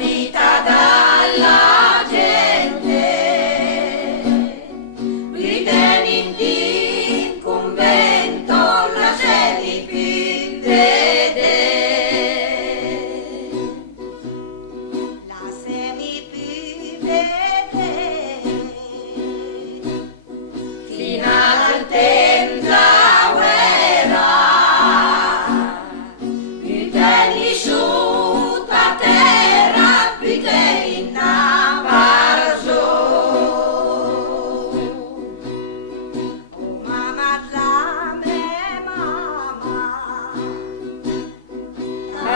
tradita dalla gente, ritieni in convento la sedi più vede, la sedi più vede, fino all'altenza guerra, ritieni su ta terra, ritieni navarzo. Oh mamma, la me mamma,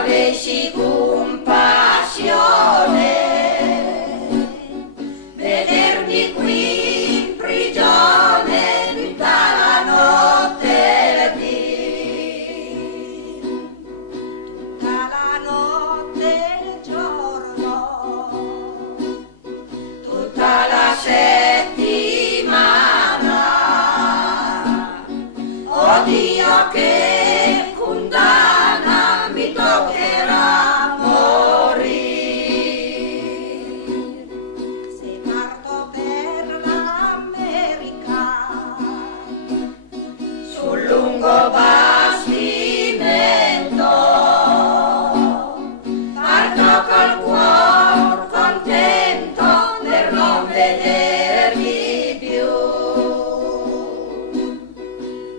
avessi compassione, vedermi qui in prigione tutta la notte lì, tutta la notte e il giorno, tutta la settimana. Oh Dio, che condanna, mi toccherà morire. Se parto per l'America sul lungo bastimento, parto col cuor contento per non vedermi più.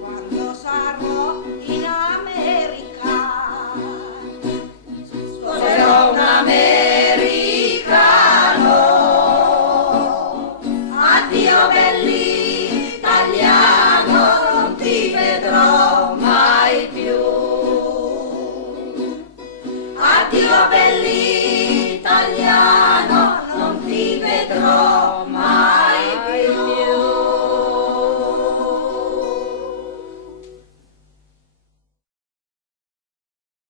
Quando sarò in America sposerò un americano. Addio bell'italiano, non ti vedrò mai più. Addio